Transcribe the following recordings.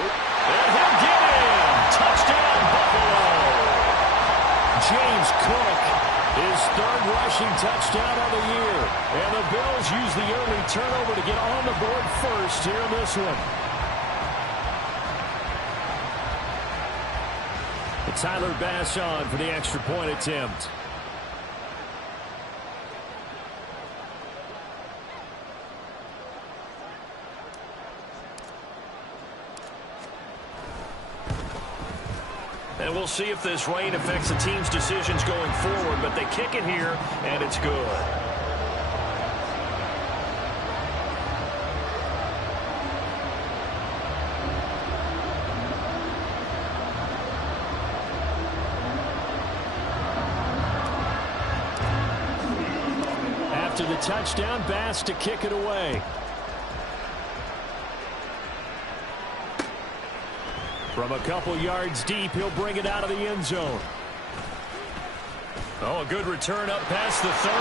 And he'll get in. Touchdown, Buffalo. James Cook, his third rushing touchdown of the year. And the Bills use the early turnover to get on the board first here in this one. Tyler Bass on for the extra point attempt. And we'll see if this rain affects the team's decisions going forward, but they kick it here, and it's good. After the touchdown, Bass to kick it away. From a couple yards deep, he'll bring it out of the end zone. Oh, a good return up past the 30.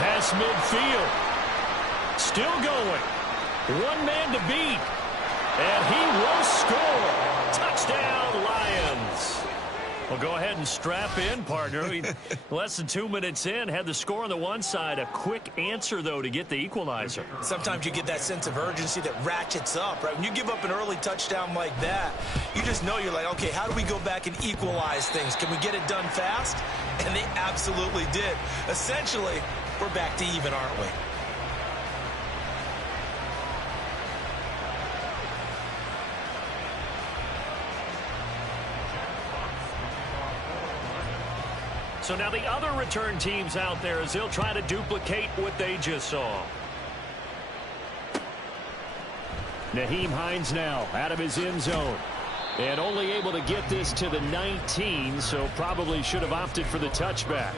Past midfield. Still going. One man to beat. And he will score. Touchdown, Lions. Well, go ahead and strap in, partner. Less than 2 minutes in, had the score on the one side. A quick answer, though, to get the equalizer. Sometimes you get that sense of urgency that ratchets up, right? When you give up an early touchdown like that, you just know you're like, okay, how do we go back and equalize things? Can we get it done fast? And they absolutely did. Essentially, we're back to even, aren't we? So now the other return teams out there as they'll try to duplicate what they just saw. Nyheim Hines now out of his end zone. And only able to get this to the 19, so probably should have opted for the touchback.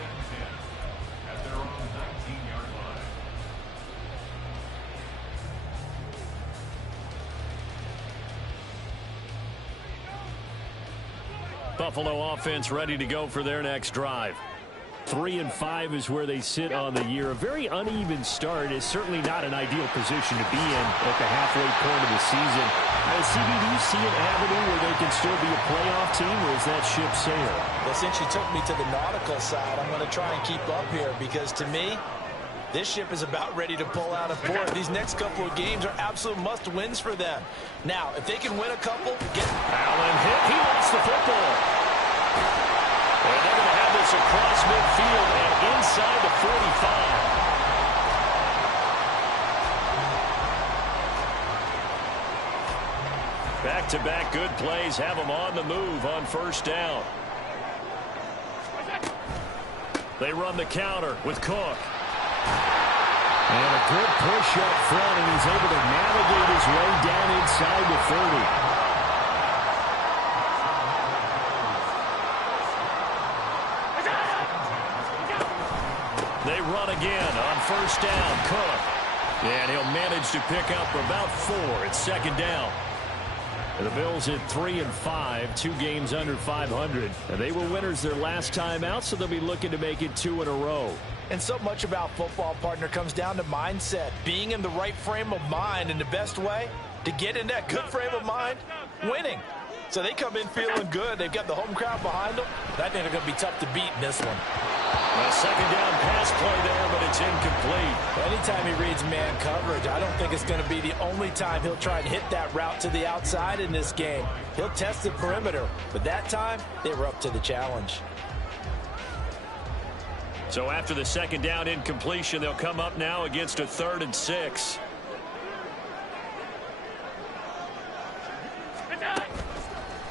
Buffalo offense ready to go for their next drive. 3-5 is where they sit on the year. A very uneven start is certainly not an ideal position to be in at the halfway point of the season. CB, do you see an avenue where they can still be a playoff team, or is that ship sailed? Well, since you took me to the nautical side, I'm going to try and keep up here because to me, this ship is about ready to pull out of port. These next couple of games are absolute must-wins for them. Now, if they can win a couple, Allen hit. He lost the football. And they're going to have this across midfield and inside the 45. Back-to-back good plays have them on the move on first down. They run the counter with Cook. And a good push up front, and he's able to navigate his way down inside the 30. They run again on first down. Cook. And he'll manage to pick up about 4. It's second down. And the Bills at 3-5, 2 games under 500. And they were winners their last time out, so they'll be looking to make it 2 in a row. And so much about football, partner, comes down to mindset. Being in the right frame of mind, and the best way to get in that good frame of mind, winning. So they come in feeling good. They've got the home crowd behind them. I think they're going to be tough to beat in this one. A second down pass play there, but it's incomplete. Anytime he reads man coverage, I don't think it's going to be the only time he'll try and hit that route to the outside in this game. He'll test the perimeter, but that time they were up to the challenge. So after the second down incompletion, they'll come up now against a 3rd and 6.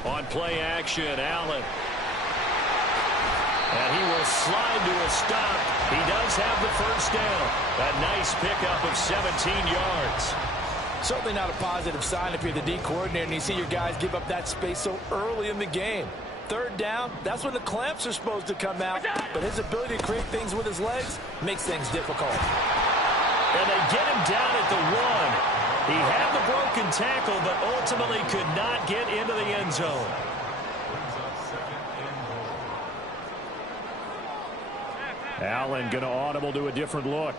On play action, Allen. And he will slide to a stop. He does have the first down. A nice pickup of 17 yards. Certainly not a positive sign if you're the D coordinator and you see your guys give up that space so early in the game. 3rd down, that's when the clamps are supposed to come out. But his ability to create things with his legs makes things difficult. And they get him down at the 1. He had the broken tackle, but ultimately could not get into the end zone. Allen going to audible to a different look.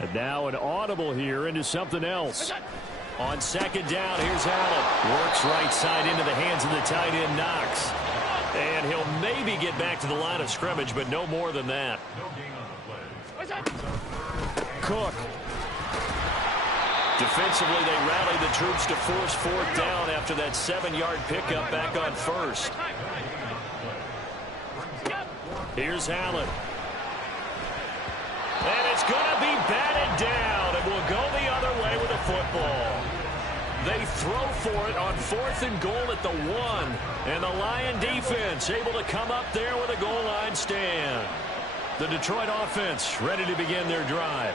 And now an audible here into something else. On second down, here's Allen. Works right side into the hands of the tight end, Knox. And he'll maybe get back to the line of scrimmage, but no more than that. Cook. Defensively, they rally the troops to force fourth down after that 7-yard pickup back on first. Here's Allen. And it's going to be batted down, and will go the other way with the football. They throw for it on 4th and goal at the 1. And the Lion defense able to come up there with a goal line stand. The Detroit offense ready to begin their drive.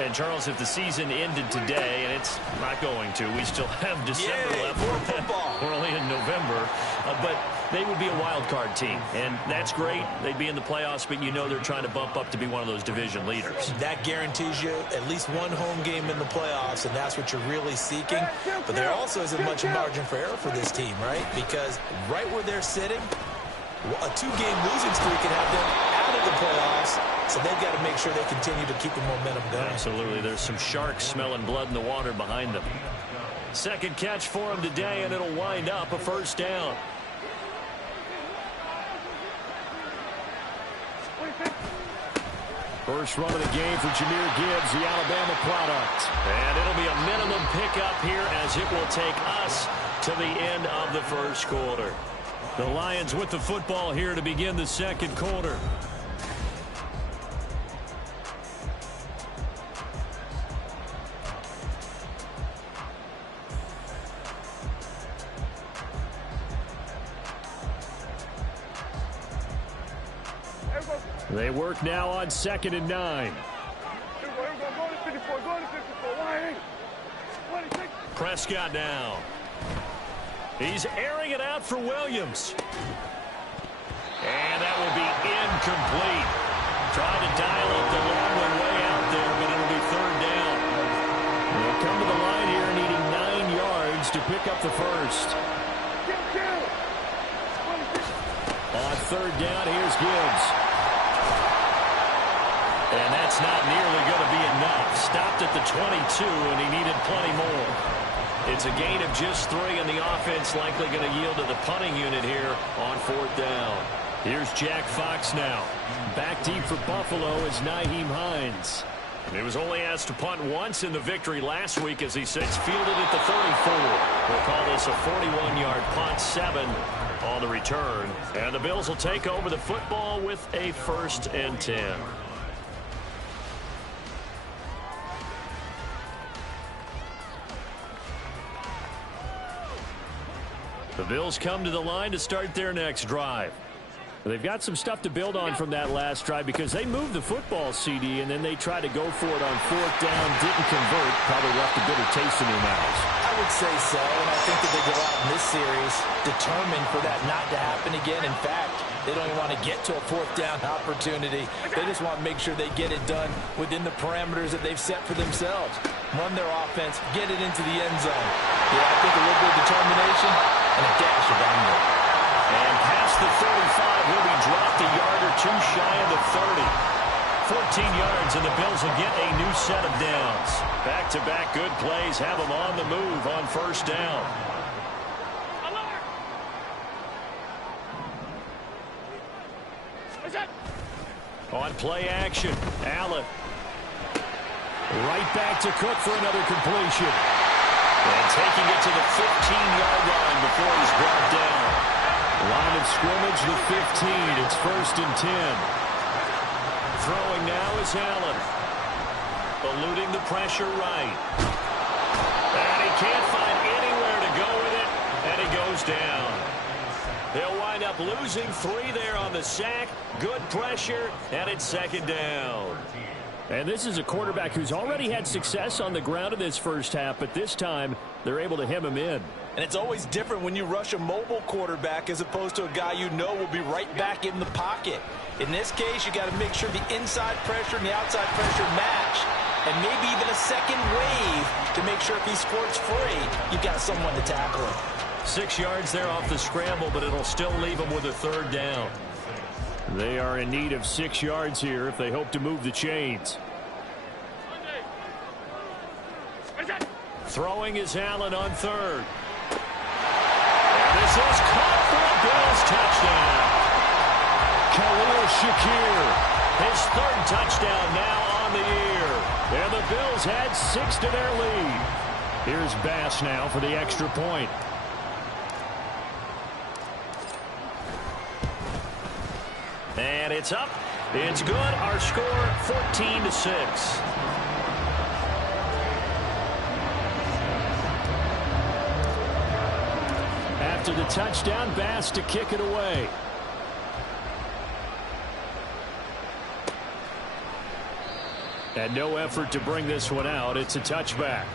And, Charles, if the season ended today, and it's not going to, we still have December left. We're only in November. But they would be a wild card team. And that's great. They'd be in the playoffs, but you know they're trying to bump up to be one of those division leaders. That guarantees you at least one home game in the playoffs, and that's what you're really seeking. But there also isn't much margin for error for this team, right? Because right where they're sitting, a 2-game losing streak can have them out of the playoffs, so they've got to make sure they continue to keep the momentum going. Absolutely. There's some sharks smelling blood in the water behind them. Second catch for him today, and it'll wind up a first down. First run of the game for Jahmyr Gibbs, the Alabama product. And it'll be a minimum pickup here as it will take us to the end of the first quarter. The Lions with the football here to begin the second quarter. They work now on 2nd and 9. Prescott now. He's airing it out for Williams. And that will be incomplete. Trying to dial up the long one way out there, but it'll be third down. They'll come to the line here needing 9 yards to pick up the first. On third down, here's Gibbs. And that's not nearly going to be enough. Stopped at the 22, and he needed plenty more. It's a gain of just 3, and the offense likely going to yield to the punting unit here on 4th down. Here's Jack Fox now. Back deep for Buffalo is Nyheim Hines. And he was only asked to punt once in the victory last week as he sits fielded at the 34. We'll call this a 41-yard punt, 7 on the return. And the Bills will take over the football with a 1st and 10. The Bills come to the line to start their next drive. They've got some stuff to build on from that last drive because they moved the football, CD, and then they tried to go for it on 4th down, didn't convert, probably left a bitter taste in their mouths. I would say so, and I think that they go out in this series determined for that not to happen again. In fact, they don't even want to get to a 4th down opportunity. They just want to make sure they get it done within the parameters that they've set for themselves. Run their offense, get it into the end zone. Yeah, I think a little bit of determination and a dash of anger. And past the 35, will be dropped a yard or 2 shy of the 30. 14 yards, and the Bills will get a new set of downs. Back-to-back good plays have them on the move on 1st down. On play action, Allen. Right back to Cook for another completion. And taking it to the 15-yard line before he's brought down. Line of scrimmage, the 15. It's 1st and 10. Throwing now is Allen. Eluding the pressure right. And he can't find anywhere to go with it. And he goes down. They'll wind up losing 3 there on the sack. Good pressure, and it's 2nd down. And this is a quarterback who's already had success on the ground in this first half, but this time they're able to hem him in. And it's always different when you rush a mobile quarterback as opposed to a guy you know will be right back in the pocket. In this case, you got to make sure the inside pressure and the outside pressure match, and maybe even a second wave to make sure if he squirts free, you've got someone to tackle him. 6 yards there off the scramble, but it'll still leave him with a 3rd down. They are in need of 6 yards here if they hope to move the chains. Throwing is Allen on third. And this is caught for a Bills touchdown. Khalil Shakir, his third touchdown now on the year. And the Bills add 6 to their lead. Here's Bass now for the extra point. And it's up. It's good. Our score 14-6. After the touchdown, Bass to kick it away. And no effort to bring this one out. It's a touchback.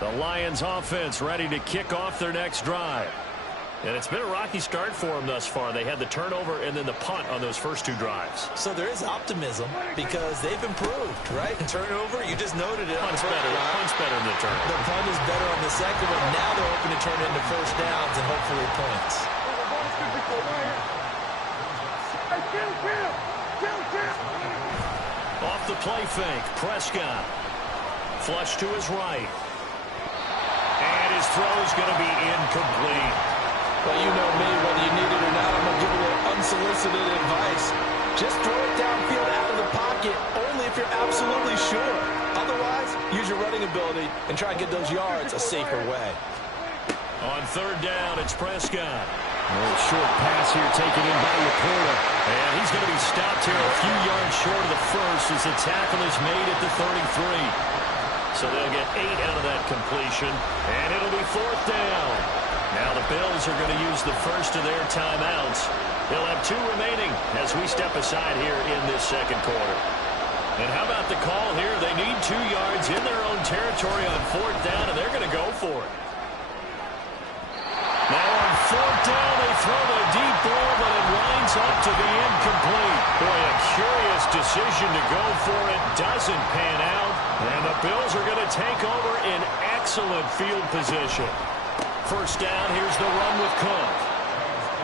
The Lions offense ready to kick off their next drive. And it's been a rocky start for them thus far. They had the turnover and then the punt on those first 2 drives. So there is optimism because they've improved, right? And turnover, you just noted it. Punt's better than the turnover. The punt is better on the second one. Now they're hoping to turn it into first downs and hopefully points. Off the play fake, Prescott. Flush to his right. And his throw's going to be incomplete. Well, you know me, whether you need it or not, I'm going to give a little unsolicited advice. Just throw it downfield out of the pocket, only if you're absolutely sure. Otherwise, use your running ability and try and get those yards a safer way. On third down, it's Prescott. A little short pass here taken in by Laporta. And he's going to be stopped here a few yards short of the first as the tackle is made at the 33. So they'll get 8 out of that completion, and it'll be fourth down. Now the Bills are going to use the first of their timeouts. They'll have 2 remaining as we step aside here in this second quarter. And how about the call here? They need 2 yards in their own territory on fourth down, and they're going to go for it. Now on fourth down, they throw the deep ball, but it winds up to be incomplete. Boy, a curious decision to go for it. Doesn't pan out. And the Bills are going to take over in excellent field position. First down, here's the run with Cook.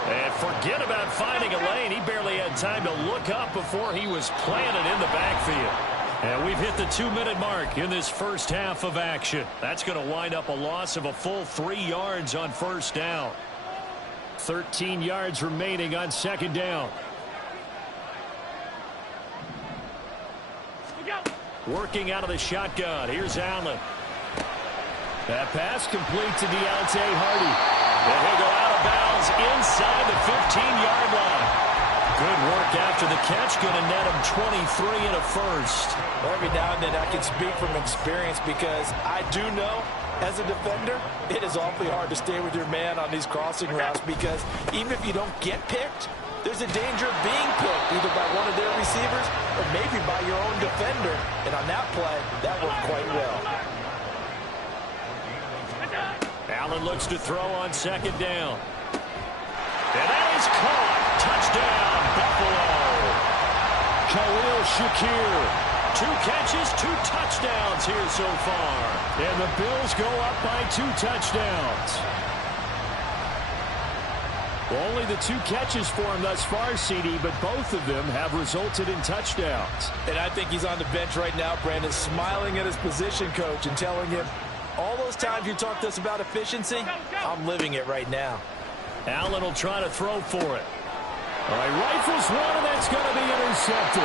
And forget about finding a lane. He barely had time to look up before he was planted in the backfield. And we've hit the 2-minute mark in this first half of action. That's going to wind up a loss of a full 3 yards on first down. 13 yards remaining on second down. Working out of the shotgun. Here's Allen. That pass complete to Deontay Hardy. And he'll go out of bounds inside the 15-yard line. Good work after the catch. Going to net him 23 and a first. Every now and then I can speak from experience because I do know as a defender it is awfully hard to stay with your man on these crossing routes because even if you don't get picked, there's a danger of being picked either by one of their receivers or maybe by your own defender. And on that play, that worked quite well. Allen looks to throw on second down. And that is caught. Touchdown, Buffalo. Khalil Shakir. 2 catches, 2 touchdowns here so far. And the Bills go up by 2 touchdowns. Well, only the 2 catches for him thus far, CD, but both of them have resulted in touchdowns. And I think he's on the bench right now, Brandon, smiling at his position coach and telling him, all those times you talked to us about efficiency, I'm living it right now. Allen will try to throw for it. All right, rifles one, and that's going to be intercepted.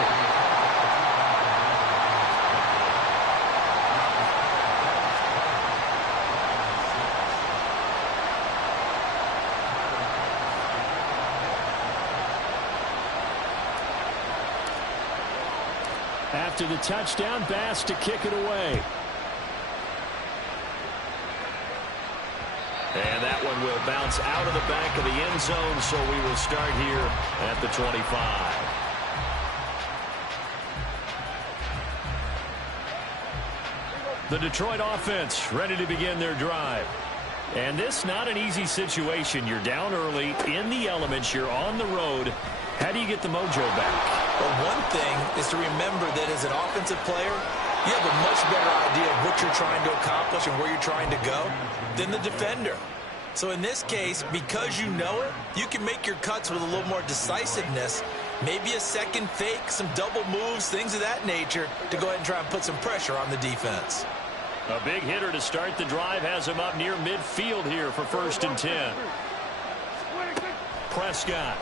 After the touchdown, Bass to kick it away. And that one will bounce out of the back of the end zone, so we will start here at the 25. The Detroit offense ready to begin their drive. And this not an easy situation. You're down early, in the elements, you're on the road. How do you get the mojo back? Well, one thing is to remember that as an offensive player, you have a much better idea of what you're trying to accomplish and where you're trying to go than the defender. So in this case, because you know it, you can make your cuts with a little more decisiveness. Maybe a second fake, some double moves, things of that nature to go ahead and try and put some pressure on the defense. A big hitter to start the drive has him up near midfield here for 1st and 10. Prescott.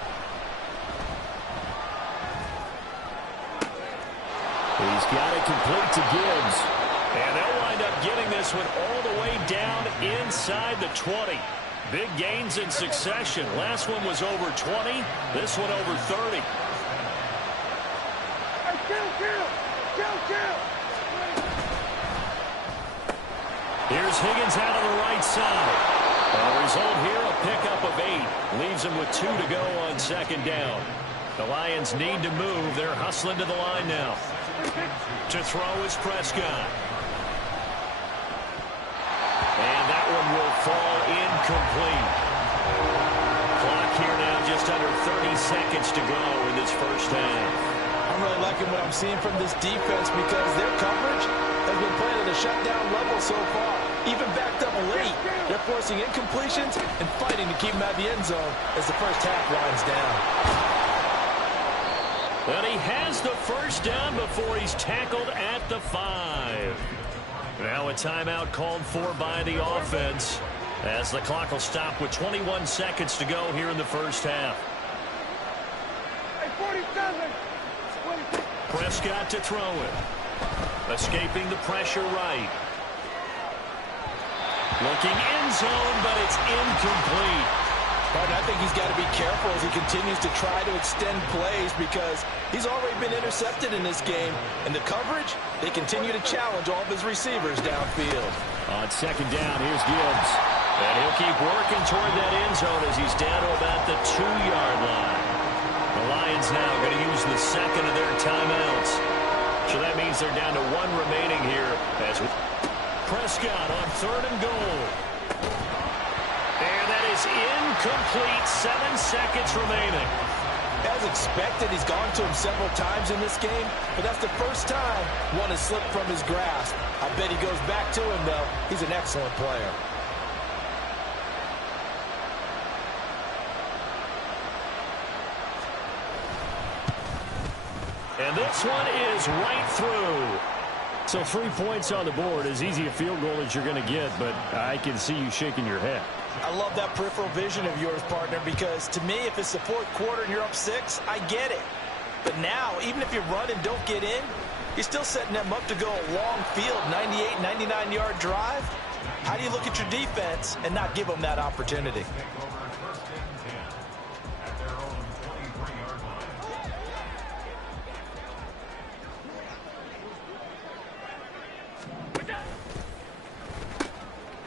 He's got it complete to Gibbs. And they'll wind up getting this one all the way down inside the 20. Big gains in succession. Last one was over 20. This one over 30. Here's Higgins out on the right side. The result here, a pickup of 8. Leaves him with 2 to go on 2nd down. The Lions need to move. They're hustling to the line now. To throw is Prescott. And that one will fall incomplete. Clock here now just under 30 seconds to go in this first half. I'm really liking what I'm seeing from this defense because their coverage has been playing at a shutdown level so far. Even backed up late, they're forcing incompletions and fighting to keep them out of the end zone as the first half winds down. And he has the first down before he's tackled at the 5. Now a timeout called for by the offense as the clock will stop with 21 seconds to go here in the first half. Prescott to throw it. Escaping the pressure right. Looking end zone, but it's incomplete. But I think he's got to be careful as he continues to try to extend plays because he's already been intercepted in this game. And the coverage, they continue to challenge all of his receivers downfield. On 2nd down, here's Gibbs. And he'll keep working toward that end zone as he's down to about the 2-yard line. The Lions now going to use the second of their timeouts. So that means they're down to 1 remaining here. As Prescott on 3rd and goal. And that is incomplete. 7 seconds remaining. As expected, he's gone to him several times in this game, but that's the first time one has slipped from his grasp. I bet he goes back to him, though. He's an excellent player. And this one is right through. So 3 points on the board, as easy a field goal as you're going to get, but I can see you shaking your head. I love that peripheral vision of yours, partner, because to me, if it's the 4th quarter and you're up 6, I get it. But now, even if you run and don't get in, you're still setting them up to go a long field, 98, 99-yard drive. How do you look at your defense and not give them that opportunity?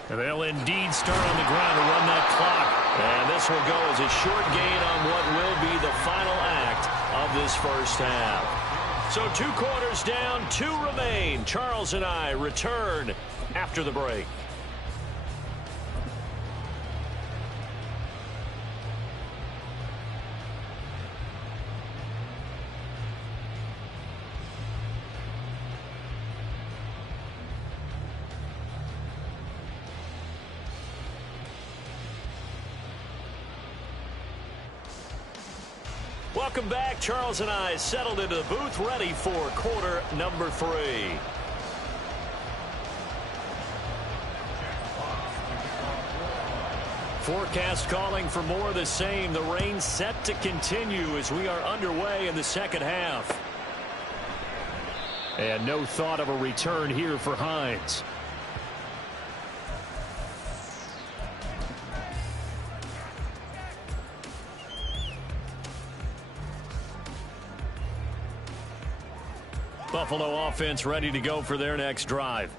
And they'll indeed start on the ground to run that clock. And this will go as a short gain on what will be the final act of this first half. So 2 quarters down, 2 remain. Charles and I return after the break. Welcome back. Charles and I settled into the booth, ready for quarter number 3. Forecast calling for more of the same. The rain set to continue as we are underway in the second half. And no thought of a return here for Hines. Buffalo offense ready to go for their next drive.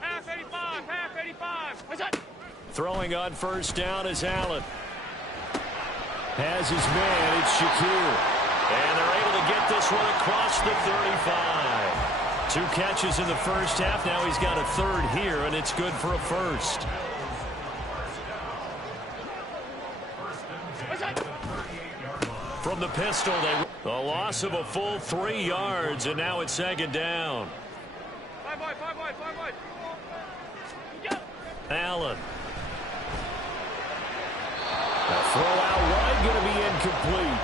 Half 85, half 85. What's that? Throwing on first down is Allen. Has his man, it's Shakir. And they're able to get this one across the 35. 2 catches in the first half. Now he's got a 3rd here, and it's good for a 1st. What's that? From the pistol, a loss of a full 3 yards, and now it's 2nd down. 5 wide, 5 wide, 5 wide. Allen. Throw out wide, going to be incomplete.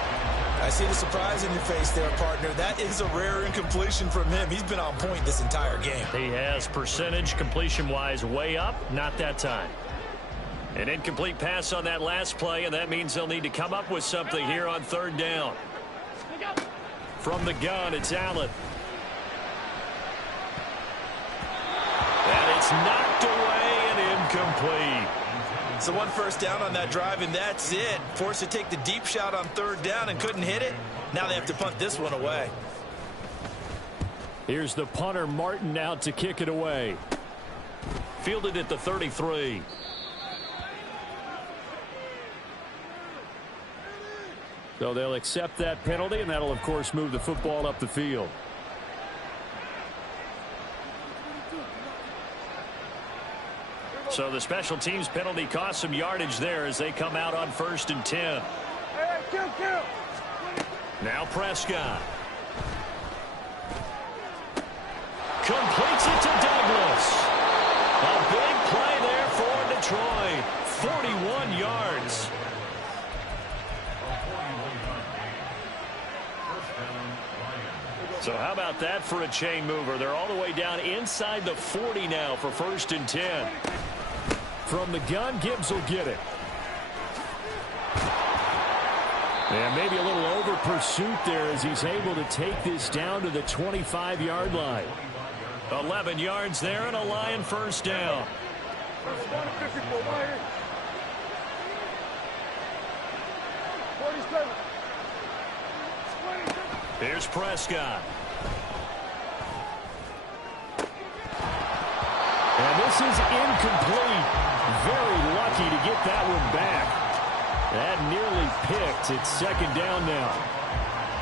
I see the surprise in your face there, partner. That is a rare incompletion from him. He's been on point this entire game. He has percentage completion-wise way up, not that time. An incomplete pass on that last play, and that means they'll need to come up with something here on third down. From the gun, it's Allen. And it's knocked away and incomplete. So one first down on that drive, and that's it. Forced to take the deep shot on third down and couldn't hit it. Now they have to punt this one away. Here's the punter, Martin, out to kick it away. Fielded at the 33. So they'll accept that penalty, and that'll, of course, move the football up the field. So the special teams penalty cost some yardage there as they come out on 1st and 10. Now Prescott. Completes it to Douglas. A big play there for Detroit. 41 yards. So how about that for a chain mover? They're all the way down inside the 40 now for 1st and 10. From the gun, Gibbs will get it. And maybe a little over pursuit there as he's able to take this down to the 25-yard line. 11 yards there and a Lion first down. Here's Prescott. And this is incomplete. Very lucky to get that one back. That nearly picked. It's 2nd down now.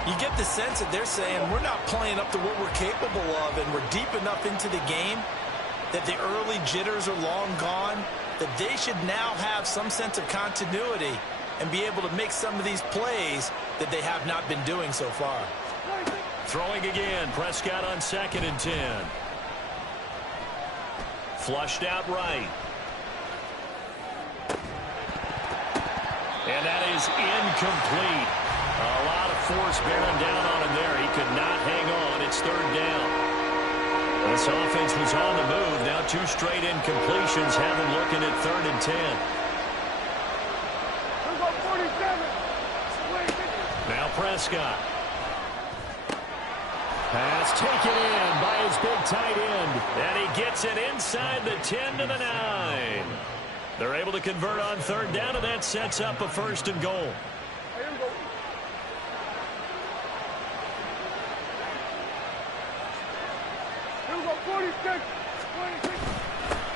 You get the sense that they're saying we're not playing up to what we're capable of, and we're deep enough into the game that the early jitters are long gone, that they should now have some sense of continuity and be able to make some of these plays that they have not been doing so far. Throwing again, Prescott on 2nd and 10. Flushed out right. And that is incomplete. A lot of force bearing down on him there. He could not hang on. It's 3rd down. This offense was on the move. Now 2 straight incompletions have him looking at 3rd and 10. Now Prescott. Pass taken in by his big tight end. And he gets it inside the 10 to the 9. They're able to convert on 3rd down, and that sets up a 1st and goal.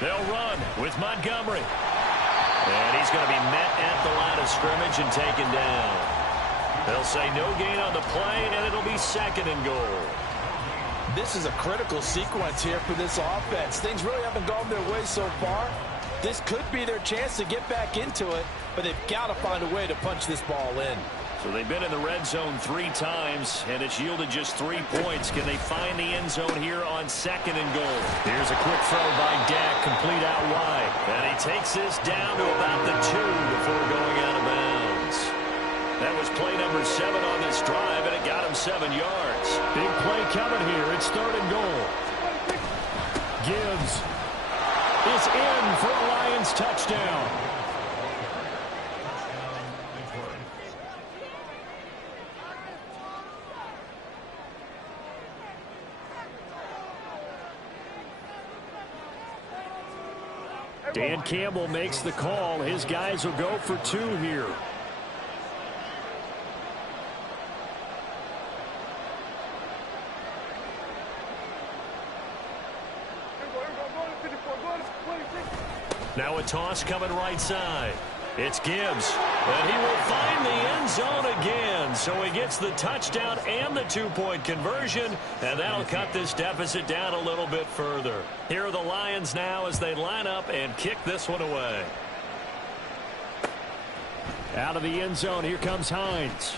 They'll run with Montgomery. And he's going to be met at the line of scrimmage and taken down. They'll say no gain on the play, and it'll be 2nd and goal. This is a critical sequence here for this offense. Things really haven't gone their way so far. This could be their chance to get back into it, but they've got to find a way to punch this ball in. So they've been in the red zone 3 times, and it's yielded just 3 points. Can they find the end zone here on 2nd and goal? Here's a quick throw by Dak, complete out wide. And he takes this down to about the 2 before going out of bounds. That was play number 7 on this drive, and it got him 7 yards. Big play coming here. It's 3rd and goal. Gibbs is in for a Lions touchdown. Dan Campbell makes the call. His guys will go for 2 here. Now a toss coming right side. It's Gibbs. And he will find the end zone again. So he gets the touchdown and the 2-point conversion. And that'll cut this deficit down a little bit further. Here are the Lions now as they line up and kick this one away. Out of the end zone, here comes Hines.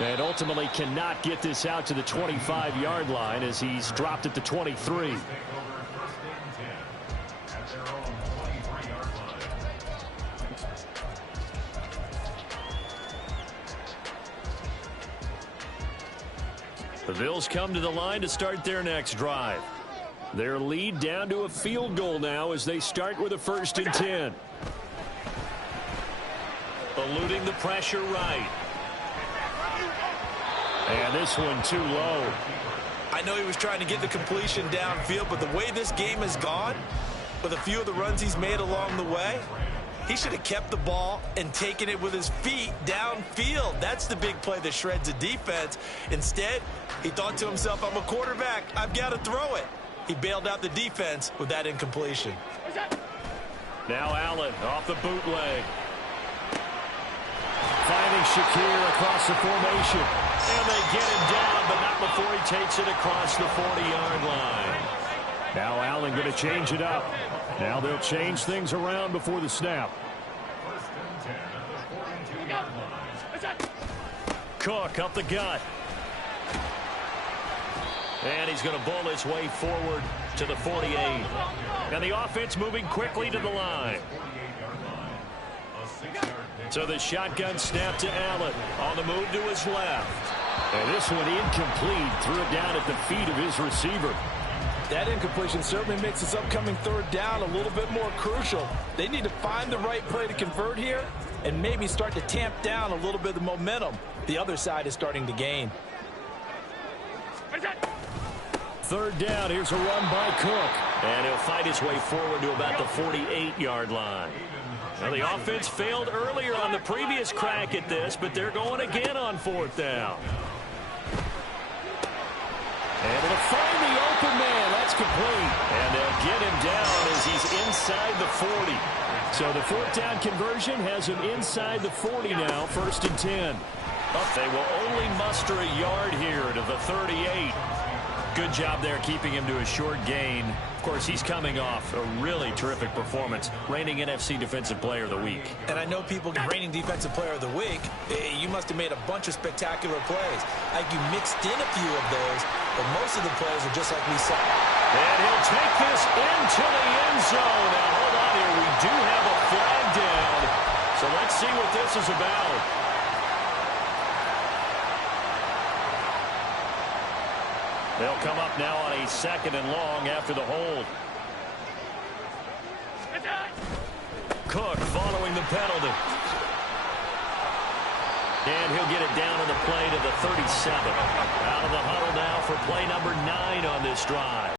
And ultimately cannot get this out to the 25-yard line as he's dropped at the 23. The Bills come to the line to start their next drive. Their lead down to a field goal now as they start with a 1st and 10. Eluding the pressure right. And this one too low. I know he was trying to get the completion downfield, but the way this game has gone, with a few of the runs he's made along the way, he should have kept the ball and taken it with his feet downfield. That's the big play that shreds the defense. Instead, he thought to himself, I'm a quarterback. I've got to throw it. He bailed out the defense with that incompletion. Now Allen off the bootleg. Finding Shakir across the formation. And they get him down, but not before he takes it across the 40-yard line. Now Allen going to change it up. Now they'll change things around before the snap. Cook up the gut. And he's going to bowl his way forward to the 48. And the offense moving quickly to the line. So the shotgun snap to Allen. On the move to his left. And this one incomplete. Threw it down at the feet of his receiver. That incompletion certainly makes this upcoming 3rd down a little bit more crucial. They need to find the right play to convert here and maybe start to tamp down a little bit of the momentum the other side is starting to gain. 3rd down. Here's a run by Cook. And he'll fight his way forward to about the 48-yard line. Now the offense failed earlier on the previous crack at this, but they're going again on 4th down. Able to find the open man. That's complete. And they'll get him down as he's inside the 40. So the 4th down conversion has him inside the 40 now, 1st and 10. But they will only muster a yard here to the 38. Good job there keeping him to a short gain. Of course, he's coming off a really terrific performance, reigning NFC Defensive Player of the Week. And I know people get reigning Defensive Player of the Week. You must have made a bunch of spectacular plays. Like you mixed in a few of those, but most of the plays are just like we saw. And he'll take this into the end zone. Now, hold on here. We do have a flag down. So let's see what this is about. They'll come up now on a 2nd and long after the hold. Cook following the penalty. And he'll get it down on the play to the 37. Out of the huddle now for play number 9 on this drive.